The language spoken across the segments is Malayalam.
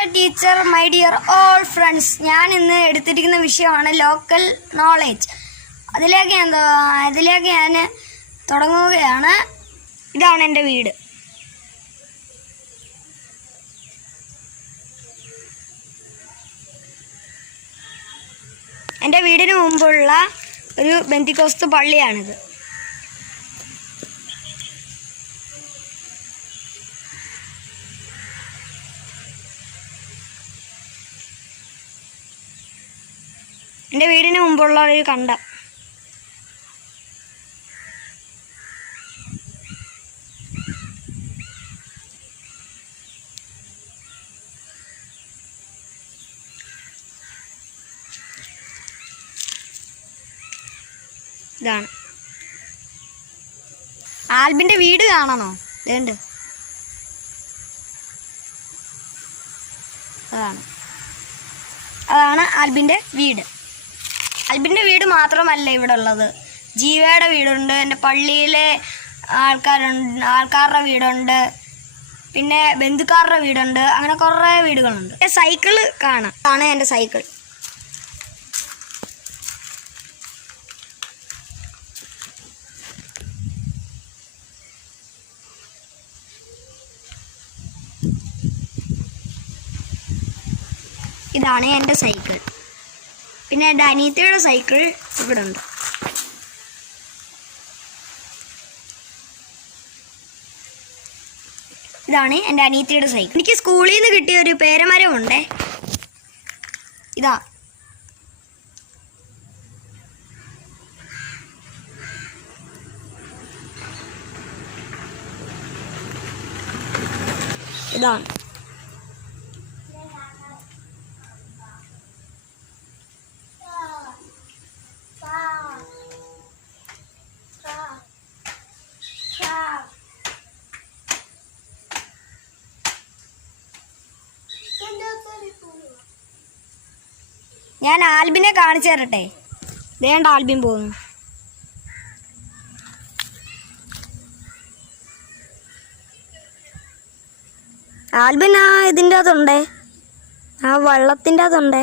Mister teacher, my dear all friends, ഞാൻ ഇന്ന് എടുത്തിരിക്കുന്ന വിഷയമാണ് ലോക്കൽ നോളേജ്. അതിലേക്ക് ഞാൻ തുടങ്ങുകയാണ്. ഇതാണ് എൻ്റെ വീട്. എൻ്റെ വീടിന് മുമ്പുള്ള ഒരു ബെന്തിക്കോസ്ത് പള്ളിയാണിത്. എൻ്റെ വീടിന് മുമ്പുള്ള ഒരു കണ്ടം. ഇതാണ് ആൽബിൻ്റെ വീട്. കാണണോ? വേണ്ട, അതാണ് ആൽബിൻ്റെ വീട്. ആൽബിൻ്റെ വീട് മാത്രമല്ല ഇവിടെ ഉള്ളത്. ജീവയുടെ വീടുണ്ട്, എൻ്റെ പള്ളിയിലെ ആൾക്കാരുടെ വീടുണ്ട്, പിന്നെ ബന്ധുക്കാരുടെ വീടുണ്ട്, അങ്ങനെ കുറേ വീടുകളുണ്ട്. സൈക്കിള് കാണാം. ആണ് എൻ്റെ സൈക്കിൾ. ഇതാണ് എൻ്റെ സൈക്കിൾ. പിന്നെ എൻ്റെ അനിയത്തിയുടെ സൈക്കിൾ ഇവിടെ ഉണ്ട്. ഇതാണ് എൻ്റെ അനിയത്തിയുടെ സൈക്കിൾ. എനിക്ക് സ്കൂളിൽ നിന്ന് കിട്ടിയ ഒരു പേരമരമുണ്ടേ. ഇതാ. ഇതാണ്. ഞാൻ ആൽബിനെ കാണിച്ചു തരട്ടെ. വേണ്ട, ആൽബിൻ പോകുന്നു. ആൽബിൻ ഇതിൻ്റെ അതുണ്ടേ, വള്ളത്തിൻ്റെ അതുണ്ടേ.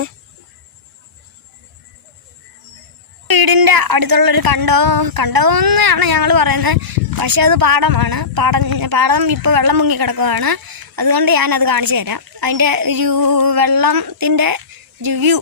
വീടിൻ്റെ അടുത്തുള്ളൊരു കണ്ടമെന്നാണ് ഞങ്ങൾ പറയുന്നത്. പക്ഷെ അത് പാടമാണ്. പാടം ഇപ്പോൾ വെള്ളം മുങ്ങി കിടക്കുകയാണ്. അതുകൊണ്ട് ഞാനത് കാണിച്ചു തരാം. അതിൻ്റെ ഒരു വെള്ളത്തിൻ്റെ ഒരു വ്യൂ.